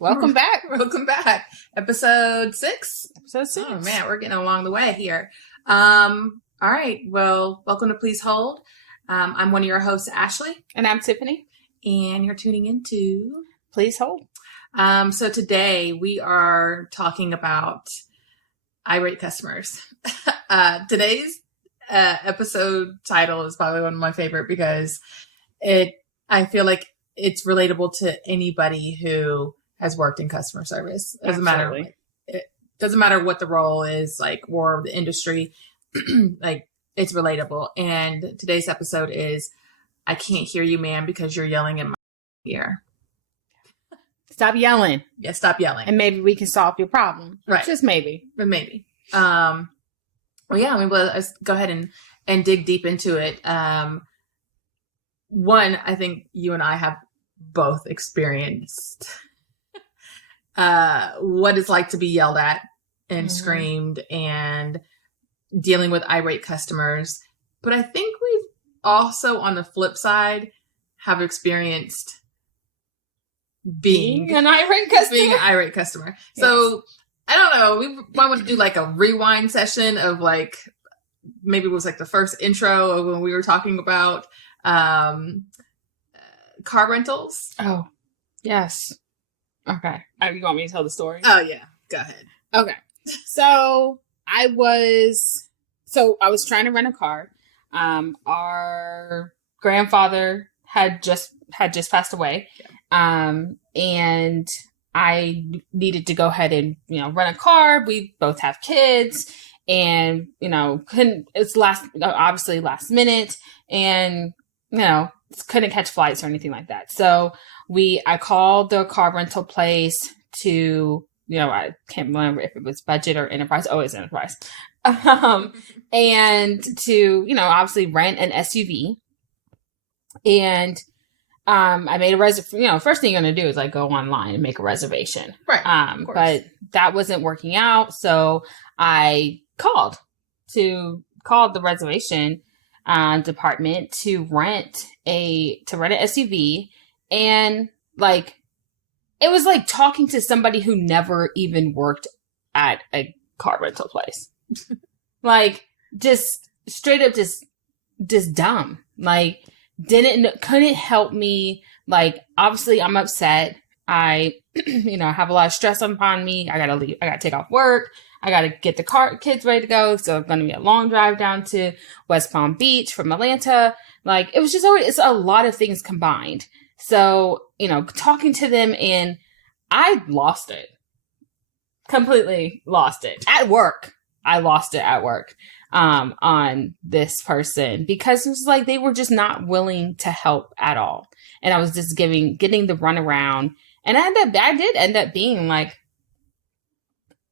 Welcome back. Welcome back. Episode 6. Episode 6. Oh man, we're getting along the way here. All right. Well, welcome to Please Hold. I'm one of your hosts, Ashley. And I'm Tiffany. And you're tuning into Please Hold. So today we are talking about irate customers. Today's episode title is probably one of my favorite because I feel like it's relatable to anybody who has worked in customer service. Doesn't matter what the role is, like, or the industry, like, it's relatable. And today's episode is, I can't hear you, man, because you're yelling in my ear. Stop yelling. Yeah, stop yelling. And maybe we can solve your problem. Right. Just maybe. But maybe. Well, yeah, I mean, let's go ahead and dig deep into it. One, I think you and I have both experienced what it's like to be yelled at and screamed and dealing with irate customers. But I think we've also, on the flip side, have experienced being an irate customer. Being an irate customer. Yes. So I don't know. We might want to do like a rewind session of like, maybe it was like the first intro of when we were talking about car rentals. Oh, yes. Okay. You want me to tell the story? Oh, yeah. Go ahead. Okay. So I was trying to rent a car. Our grandfather had just passed away. Yeah. And I needed to go ahead and, rent a car. We both have kids and, it's obviously last minute and, couldn't catch flights or anything like that. So I called the car rental place to, I can't remember if it was budget or enterprise. Oh, it's enterprise. And to, obviously rent an SUV. And I made a reservation. First thing you're going to do is like go online and make a reservation. Right. But that wasn't working out. So I called the reservation department to rent an SUV. And like, it was like talking to somebody who never even worked at a car rental place. Like, just straight up, just dumb. Like, couldn't help me. Like, obviously I'm upset. I, have a lot of stress upon me. I gotta leave. I gotta take off work. I gotta get the kids ready to go. So it's going to be a long drive down to West Palm Beach from Atlanta. Like, it was just it's a lot of things combined. So, talking to them, and I lost it. Completely lost it. At work. I lost it at work on this person because it was like they were just not willing to help at all. And I was just getting the runaround. And I did end up being like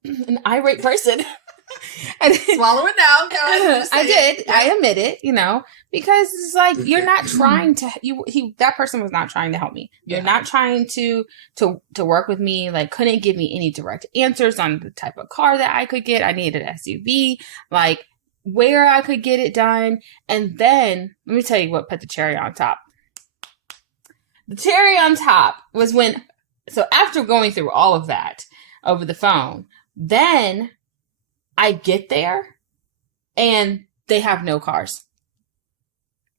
an irate person. Swallow it down. I did. Yeah. I admit it, because it's like, you're not trying to, that person was not trying to help me. You're not trying to work with me. Like, couldn't give me any direct answers on the type of car that I could get. I needed an SUV, like where I could get it done. And then let me tell you what put the cherry on top. The cherry on top was so after going through all of that over the phone, then I get there and they have no cars.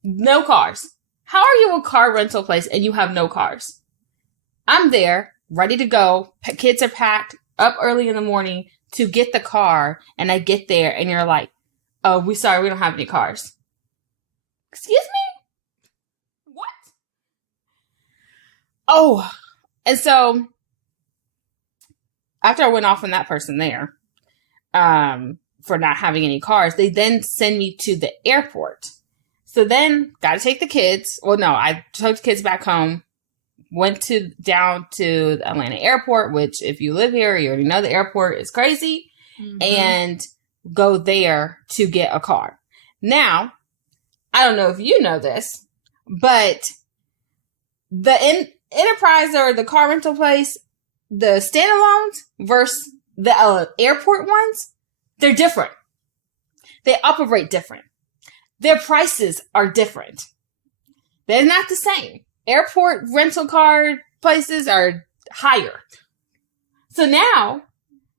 No cars. How are you a car rental place and you have no cars? I'm there, ready to go. Kids are packed, up early in the morning to get the car. And I get there and you're like, oh, we don't have any cars. Excuse me? What? Oh, and so after I went off on that person there, for not having any cars, they then send me to the airport. So then got to take the kids. Well, no, I took the kids back home, went down to the Atlanta airport, which if you live here, you already know the airport is crazy, and go there to get a car. Now, I don't know if you know this, but the enterprise or the car rental place, the standalones versus the airport ones, they're different. They operate different. Their prices are different. They're not the same. Airport rental car places are higher. So now,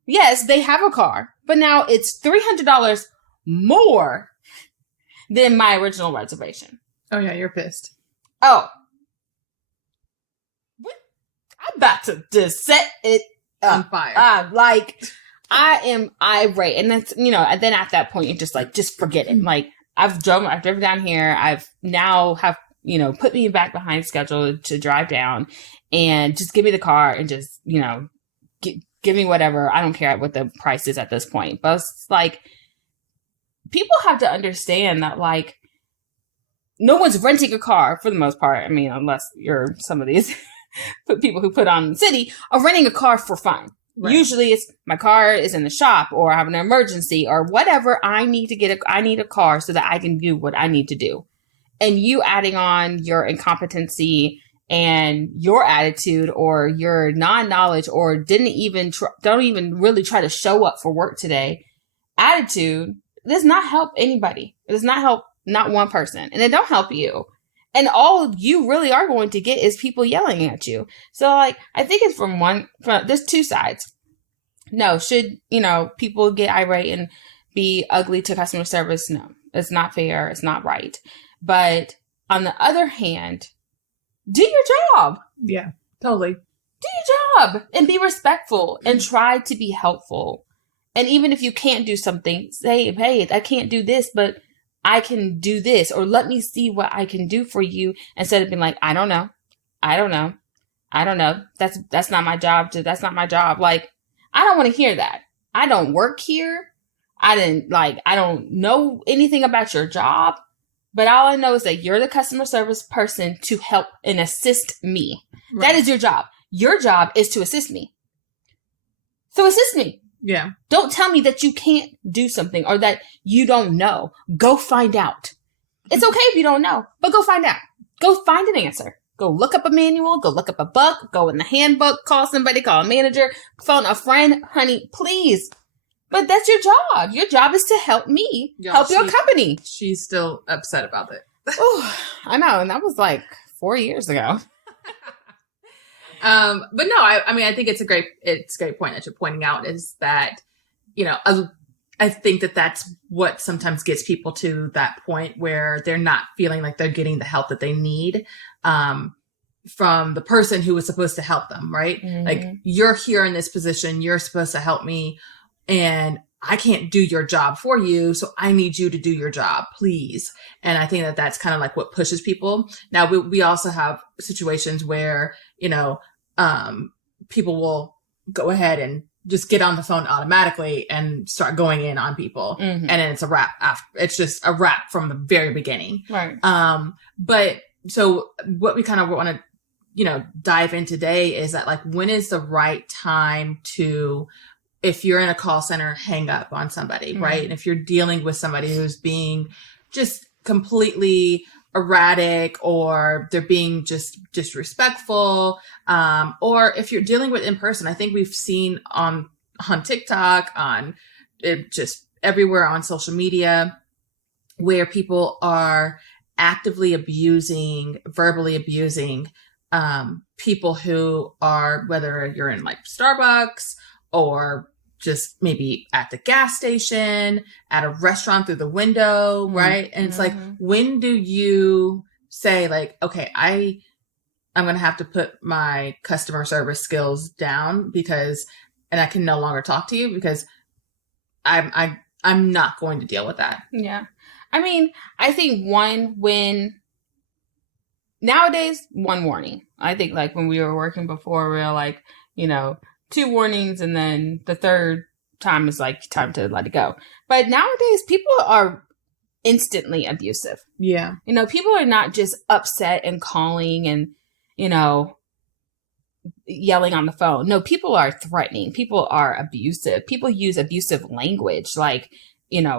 yes, they have a car, but now it's $300 more than my original reservation. Oh yeah, you're pissed. Oh, what? I'm about to just set it on fire. I am irate, and that's and then at that point you're just like, just forget it. Like I've driven down here. I've now have put me back behind schedule to drive down, and just give me the car and just give me whatever. I don't care what the price is at this point. But it's like, people have to understand that like no one's renting a car for the most part. I mean, unless you're some of these people who put on the city are renting a car for fun. Right. Usually it's my car is in the shop or I have an emergency or whatever. I need a car so that I can do what I need to do. And you adding on your incompetency and your attitude or your non-knowledge or don't even really try to show up for work today attitude does not help anybody. It does not help not one person, and it don't help you. And all you really are going to get is people yelling at you. So like, I think it's from there's two sides. No, should, people get irate and be ugly to customer service? No, it's not fair. It's not right. But on the other hand, do your job. Yeah, totally. Do your job and be respectful and try to be helpful. And even if you can't do something, say, hey, I can't do this, but I can do this, or let me see what I can do for you, instead of being like, I don't know. That's not my job. That's not my job. Like, I don't want to hear that. I don't work here. I don't know anything about your job, but all I know is that you're the customer service person to help and assist me. Right. That is your job. Your job is to assist me. So assist me. Yeah. Don't tell me that you can't do something or that you don't know. Go find out. It's okay if you don't know, but go find out. Go find an answer. Go look up a manual. Go look up a book. Go in the handbook. Call somebody. Call a manager. Phone a friend. Honey, please. But that's your job. Your job is to help me help your company. She's still upset about it. Oh, I know. And that was like 4 years ago. But no, I mean, I think it's a great point that you're pointing out is that, I think that that's what sometimes gets people to that point where they're not feeling like they're getting the help that they need, from the person who was supposed to help them. Right. Mm-hmm. Like, you're here in this position, you're supposed to help me, and I can't do your job for you. So I need you to do your job, please. And I think that that's kind of like what pushes people. Now, we also have situations where, people will go ahead and just get on the phone automatically and start going in on people. Mm-hmm. And then it's a wrap. It's just a wrap from the very beginning. Right. But so what we kind of want to, dive in today is that, like, when is the right time to, if you're in a call center, hang up on somebody, mm-hmm. right? And if you're dealing with somebody who's being just completely erratic, or they're being just disrespectful, or if you're dealing with in person, I think we've seen on TikTok, on just everywhere on social media, where people are actively verbally abusing people who are, whether you're in like Starbucks or just maybe at the gas station, at a restaurant through the window, mm-hmm. right? And it's like, when do you say like, okay, I'm going to have to put my customer service skills down and I can no longer talk to you because I'm not going to deal with that. Yeah. I mean, I think nowadays, one warning. I think like when we were working before, we were like, 2 warnings, and then the third time is like time to let it go. But nowadays, people are instantly abusive. Yeah. People are not just upset and calling and, yelling on the phone. No, people are threatening. People are abusive. People use abusive language, like,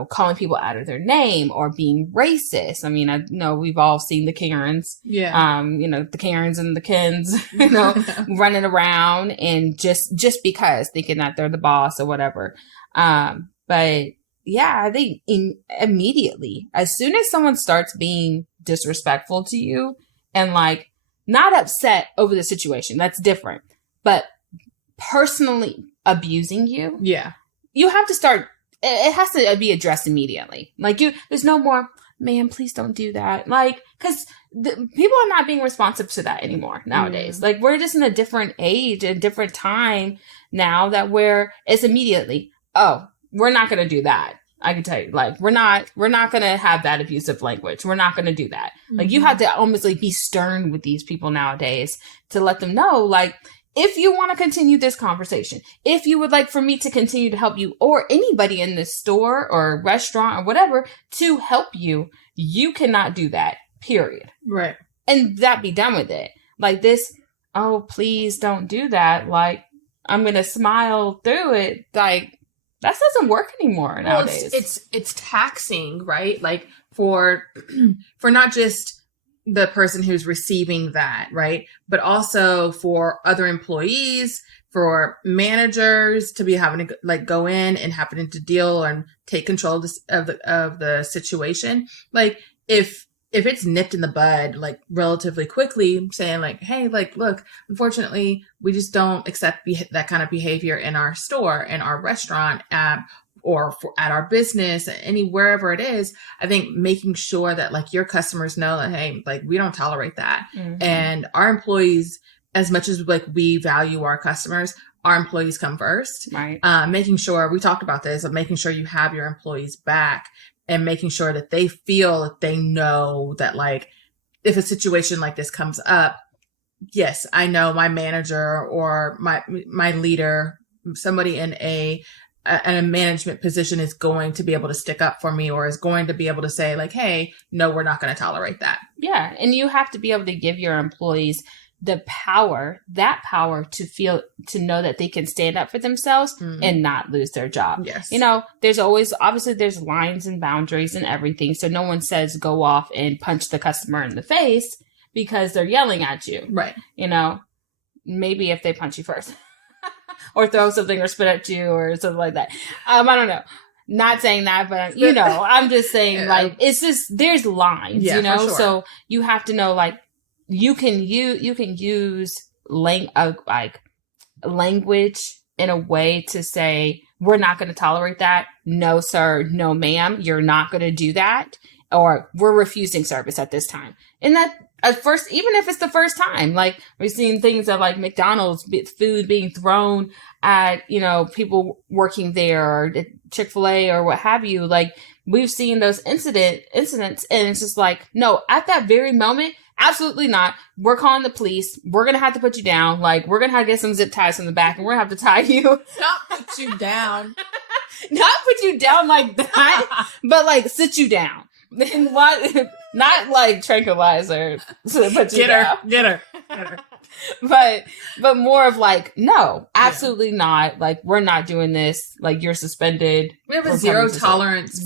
calling people out of their name or being racist. I mean, I know we've all seen the Karens. Yeah. The Karens and the Kens, running around and just because thinking that they're the boss or whatever. But yeah, I think immediately, as soon as someone starts being disrespectful to you and like not upset over the situation, that's different, but personally abusing you, Yeah. you have to start, it has to be addressed immediately. Like, there's no more, man, please don't do that. Like, because people are not being responsive to that anymore nowadays. Like, we're just in a different age, a different time now that it's immediately, oh, we're not going to do that. I can tell you, like, we're not going to have that abusive language. We're not going to do that. Like, you have to almost like be stern with these people nowadays to let them know, like, if you want to continue this conversation, if you would like for me to continue to help you, or anybody in this store or restaurant or whatever to help you, you cannot do that, period. Right. And that be done with it. Like this, oh, please don't do that. Like, I'm going to smile through it. Like, that doesn't work anymore nowadays. It's taxing, right? Like for not just the person who's receiving that, right? But also for other employees, for managers to be having to like go in and having to deal and take control of the situation. Like if it's nipped in the bud, like relatively quickly, saying like, hey, like, look, unfortunately, we just don't accept that kind of behavior in our store, in our restaurant, or at our business, wherever it is. I think making sure that like your customers know that, hey, like we don't tolerate that. And our employees, as much as like we value our customers, our employees come first. Right. Making sure, we talked about this, of making sure you have your employees back and making sure that they feel that they know that like if a situation like this comes up, yes, I know my manager or my leader, somebody in a management position is going to be able to stick up for me, or is going to be able to say like, hey, no, we're not going to tolerate that. Yeah. And you have to be able to give your employees that power to know that they can stand up for themselves and not lose their job. Yes. You know, there's lines and boundaries and everything. So no one says go off and punch the customer in the face because they're yelling at you. Right. You know, maybe if they punch you first or throw something or spit at you or something like that. I don't know. Not saying that, but you know, I'm just saying like, it's just, there's lines, you know, sure. So you have to know like, you can use language in a way to say, we're not going to tolerate that. No, sir. No, ma'am. You're not going to do that. Or we're refusing service at this time. And that at first, even if it's the first time, like we've seen things of like McDonald's food being thrown at, you know, people working there, or Chick-fil-A or what have you. Like we've seen those incidents, and it's just like, no, at that very moment, absolutely not. We're calling the police. We're going to have to put you down. Like, we're going to have to get some zip ties from the back, and we're going to have to tie you. Not put you down. Not put you down like that, but like sit you down. And what? Not like tranquilizer to put you down. Get her. But more of like, no, absolutely not. Like, we're not doing this. Like, you're suspended. We have a zero tolerance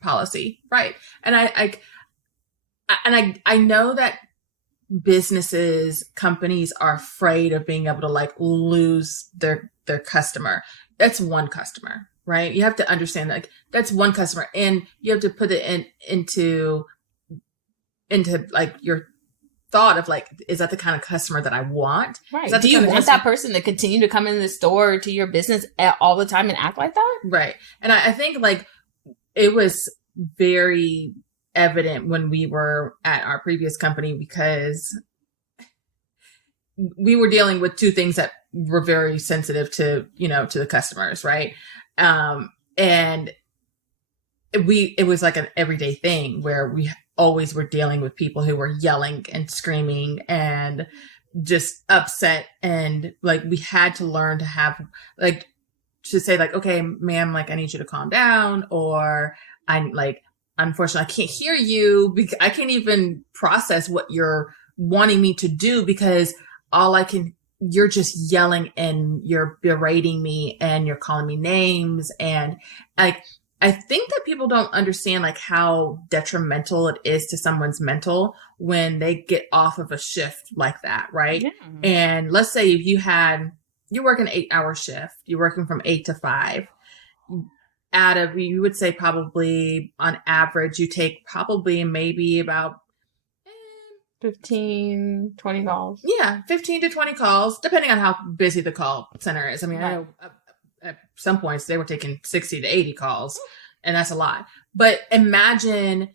policy. Right. And I know that companies are afraid of being able to like lose their customer. That's one customer, right? You have to understand like that's one customer, and you have to put it into like your thought of like, is that the kind of customer that I want? Right. Do you want that person to continue to come in the store or to your business all the time and act like that? Right. And I think like it was very evident when we were at our previous company, because we were dealing with two things that were very sensitive to, you know, to the customers. Right. And it was like an everyday thing where we always were dealing with people who were yelling and screaming and just upset. And like, we had to learn to have like, to say like, okay, ma'am, like I need you to calm down, or I'm like, unfortunately, I can't hear you because I can't even process what you're wanting me to do, because you're just yelling and you're berating me and you're calling me names. And like, I think that people don't understand like how detrimental it is to someone's mental when they get off of a shift like that. Right. Yeah. And let's say if you work an 8-hour shift, you're working from 8 to 5. You would say probably on average, you take probably maybe about 15, 20 calls. Yeah, 15 to 20 calls, depending on how busy the call center is. I mean, Right. I know at some points they were taking 60 to 80 calls, and that's a lot. But imagine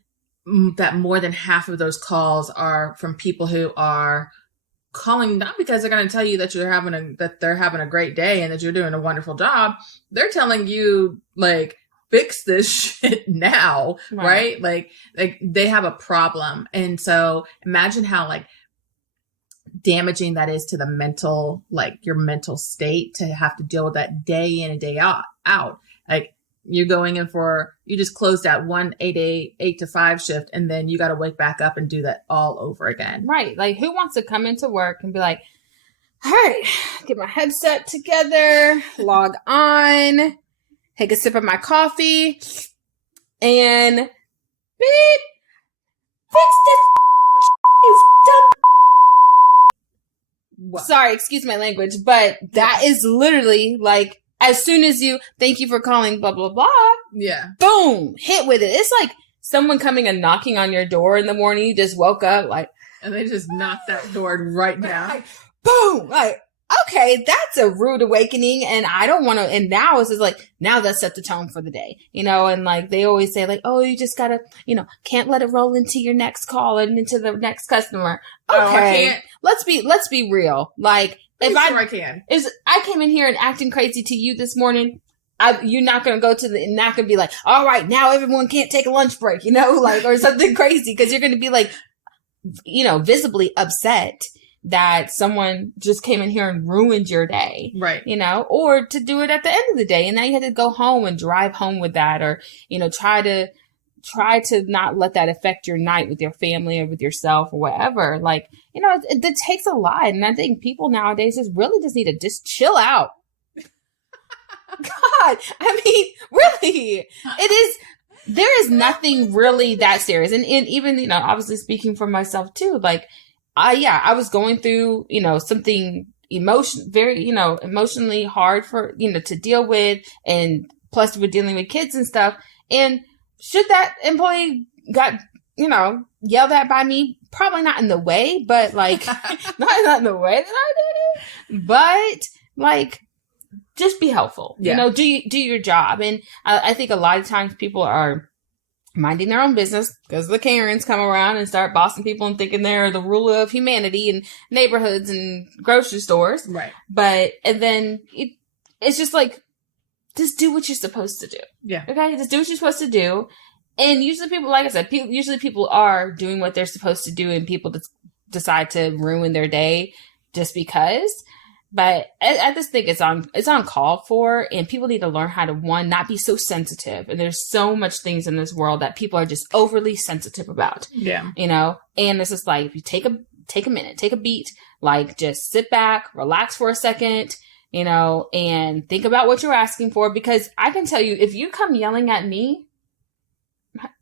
that more than half of those calls are from people who are calling not because they're going to tell you that they're having a great day and that you're doing a wonderful job. They're telling you, like, fix this shit now, right? Like they have a problem. And so imagine how, like, damaging that is to the mental, like, your mental state, to have to deal with that day in and day out. Like, you're going in you just closed out 8 to 5 shift, and then you got to wake back up and do that all over again. Right. Like, who wants to come into work and be like, all right, get my headset together, log on, take a sip of my coffee, and beep, fix this, you dumb. What? Sorry, excuse my language, but that is literally, like, as soon as thank you for calling, blah, blah, blah. Yeah. Boom, hit with it. It's like someone coming and knocking on your door in the morning. You just woke up, like, and they just knocked that door right down. Like, boom, like, okay, that's a rude awakening, and I don't want to. And now it's just like, now that set the tone for the day, and like they always say, like, oh, you just gotta, can't let it roll into your next call and into the next customer. Okay, I can't. Let's be real. Like, if I can, I came in here and acting crazy to you this morning, you're not gonna go not gonna be like, all right, now everyone can't take a lunch break, like, or something crazy, because you're gonna be like, visibly upset that someone just came in here and ruined your day. Right. Or to do it at the end of the day. And now you had to go home and drive home with that, or, try to not let that affect your night with your family or with yourself or whatever. Like, it takes a lot. And I think people nowadays just need to just chill out. God, I mean, really, there is nothing really that serious. And even, obviously speaking for myself too, like, I was going through, something very, emotionally hard for, to deal with, and plus we're dealing with kids and stuff. And should that employee got, yelled at by me? Probably not in the way, but like, not in the way that I did it, but like, just be helpful, do your job. And I think a lot of times people are minding their own business because the Karens come around and start bossing people and thinking they're the ruler of humanity in neighborhoods and grocery stores. Right. And then it's just like, just do what you're supposed to do. Yeah. Okay. Just do what you're supposed to do. And usually people, like I said, people are doing what they're supposed to do, and people just decide to ruin their day just because. But I just think it's on call for, and people need to learn how to, one, not be so sensitive. And there's so much things in this world that people are just overly sensitive about. Yeah. And it's just like, if you take a minute, take a beat, like, just sit back, relax for a second, and think about what you're asking for. Because I can tell you, if you come yelling at me,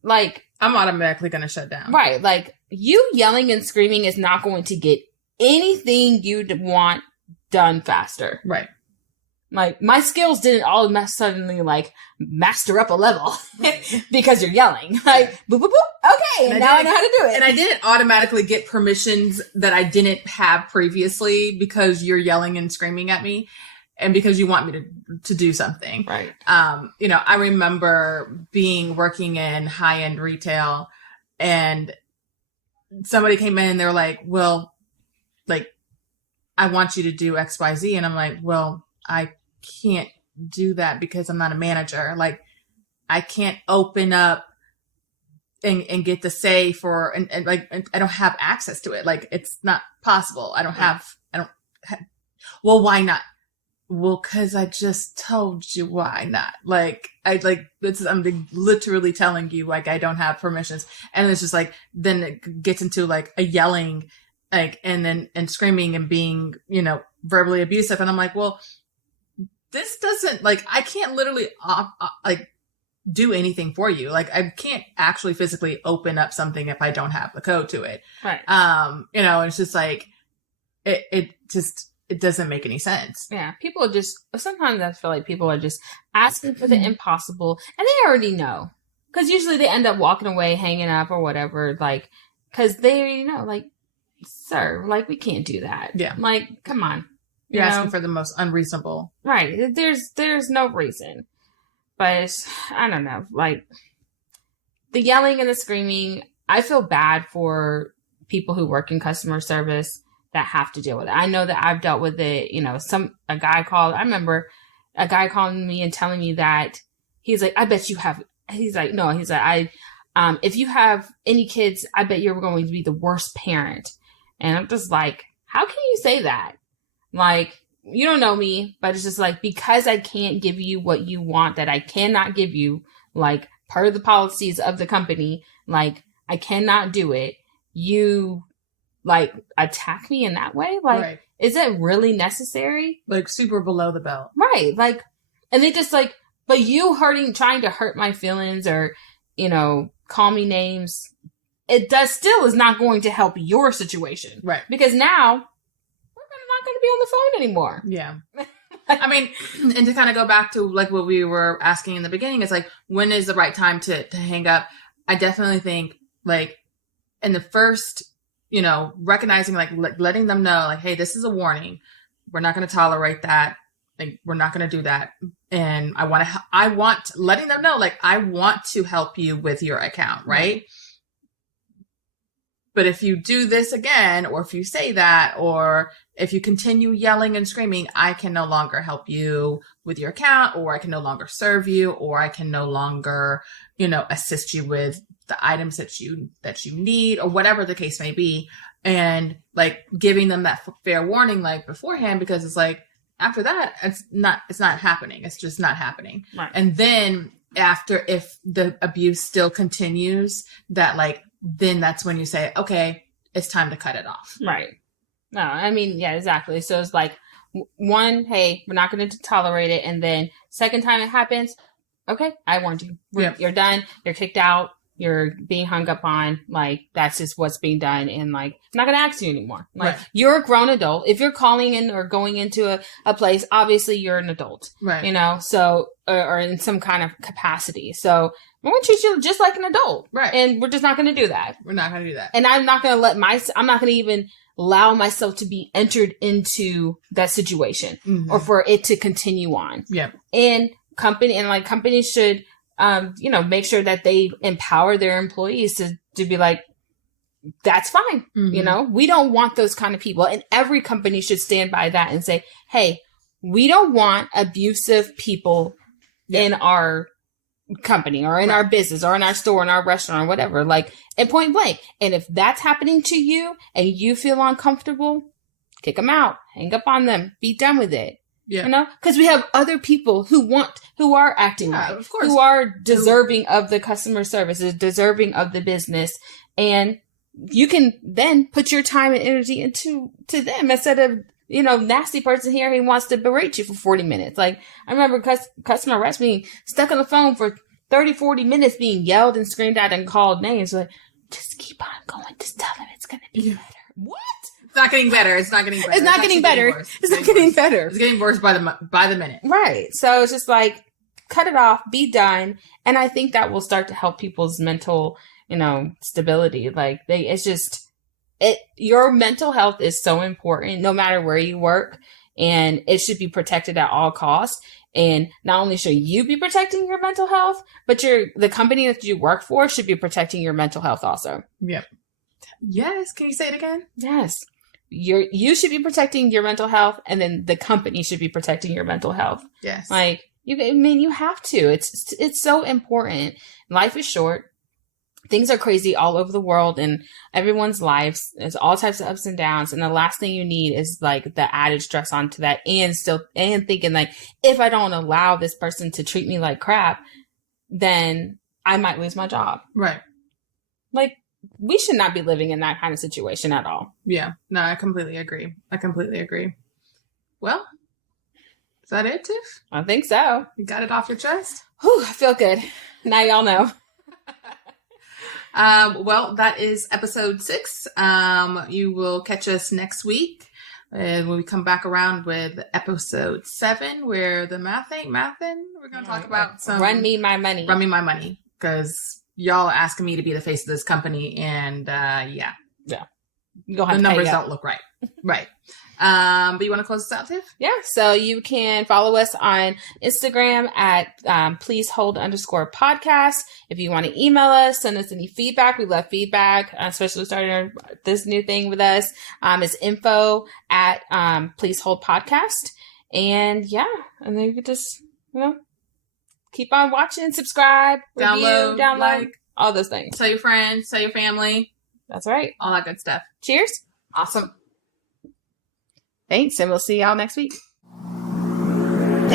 like, I'm automatically going to shut down. Right. Like, you yelling and screaming is not going to get anything you'd want done faster. Right. Like, my skills didn't all suddenly, like, master up a level because you're yelling. Like, boop, boop, boop. Okay, and now I know how to do it. And I didn't automatically get permissions that I didn't have previously because you're yelling and screaming at me, and because you want me to do something. Right. I remember working in high-end retail, and somebody came in and they were like, well, like, I want you to do X, Y, Z. And I'm like, well, I can't do that because I'm not a manager. Like, I can't open up and get the say for, and I don't have access to it. Like, it's not possible. Well, why not? Well, cause I just told you why not. Like, I'm literally telling you, like, I don't have permissions. And it's just like, then it gets into like a yelling, like, and screaming and being, verbally abusive. And I'm like, well, this doesn't, like, I can't literally, like, do anything for you. Like, I can't actually physically open up something if I don't have the code to it. Right. It's just like, it doesn't make any sense. Yeah. People are just, sometimes I feel like people are just asking for the impossible, and they already know. Cause usually they end up walking away, hanging up or whatever, like, cause they already know, like, sir, like, we can't do that. Yeah. Like, come on. You're asking for the most unreasonable. Right. There's no reason. But I don't know. Like, the yelling and the screaming, I feel bad for people who work in customer service that have to deal with it. I know that I've dealt with it. You know, I remember a guy calling me and telling me that he's like, I bet you have, he's like, no, he's like, if you have any kids, I bet you're going to be the worst parent. And I'm just like, how can you say that? Like, you don't know me, but it's just like, because I can't give you what you want that I cannot give you, like, part of the policies of the company, like, I cannot do it. You, like, attack me in that way? Like, right. Is it really necessary? Like, super below the belt. Right. Like, and they just like, but you trying to hurt my feelings or, you know, call me names, still is not going to help your situation. Right. Because now, we're not going to be on the phone anymore. Yeah. I mean, and to kind of go back to like what we were asking in the beginning, is like, when is the right time to hang up? I definitely think like in the first, you know, recognizing, like letting them know, like, hey, this is a warning. We're not going to tolerate that. Like, we're not going to do that. And I want letting them know, like, I want to help you with your account. Right. But if you do this again, or if you say that, or if you continue yelling and screaming, I can no longer help you with your account, or I can no longer serve you, or I can no longer, you know, assist you with the items that you need, or whatever the case may be. And like giving them that fair warning, like beforehand, because it's like, after that, it's not happening. It's just not happening. Right. And then after, if the abuse still continues, that like, then that's when you say, okay, it's time to cut it off. Right. No, I mean, yeah, exactly. So it's like, one, hey, we're not going to tolerate it. And then second time it happens, okay, I warned you. You're done. You're kicked out. You're being hung up on. Like, that's just what's being done. And like, I'm not going to ask you anymore. Like, You're a grown adult. If you're calling in or going into a place, obviously you're an adult. Right. You know, so, or in some kind of capacity. So I'm going to treat you just like an adult. Right. And we're just not going to do that. We're not going to do that. And I'm not going to I'm not going to even allow myself to be entered into that situation or for it to continue on. Yeah. And companies should, you know, make sure that they empower their employees to be like, that's fine. You know, we don't want those kind of people. And every company should stand by that and say, hey, we don't want abusive people in our company or in our business or in our store, in our restaurant or whatever, like, and point blank. And if that's happening to you and you feel uncomfortable, kick them out, hang up on them, be done with it. Yeah. You know, because we have other people who are acting right, of course, who are deserving of the customer service, deserving of the business. And you can then put your time and energy into them instead of, you know, nasty person here, he wants to berate you for 40 minutes. Like, I remember customer reps being stuck on the phone for 30, 40 minutes being yelled and screamed at and called names. Like, just keep on going. Just tell them it's going to be better. What? It's not getting better. It's not getting better. It's not getting better. It's not getting better. It's getting worse by the minute. Right. So it's just like, cut it off, be done. And I think that will start to help people's mental, you know, stability. Like, your mental health is so important no matter where you work, and it should be protected at all costs. And not only should you be protecting your mental health, but the company that you work for should be protecting your mental health also. Yep. Yes. Can you say it again? Yes. You should be protecting your mental health, and then the company should be protecting your mental health. Yes. Like, you have to. It's so important. Life is short. Things are crazy all over the world and everyone's lives. There's all types of ups and downs. And the last thing you need is like the added stress onto that and thinking like, if I don't allow this person to treat me like crap, then I might lose my job. Right. Like, we should not be living in that kind of situation at all. Yeah. No, I completely agree. Well, is that it, Tiff? I think so. You got it off your chest? Whew, I feel good. Now y'all know. Well, that is episode 6. You will catch us next week when we come back around with episode 7, where the math ain't mathin'. We're going to talk about some... Run me my money. Run me my money. Because y'all are asking me to be the face of this company. And, yeah. Yeah. you're going to The have to numbers pay up. don't look right. Right. But you want to close this out, Tiff? Yeah, so you can follow us on Instagram at pleasehold_podcast. If you want to email us, send us any feedback. We love feedback, especially starting this new thing with us. It's info at pleaseholdpodcast. And yeah, and then you can just, keep on watching, subscribe, Download, review, like, all those things. Tell your friends, tell your family. That's right. All that good stuff. Cheers. Awesome. Thanks, and we'll see y'all next week. 1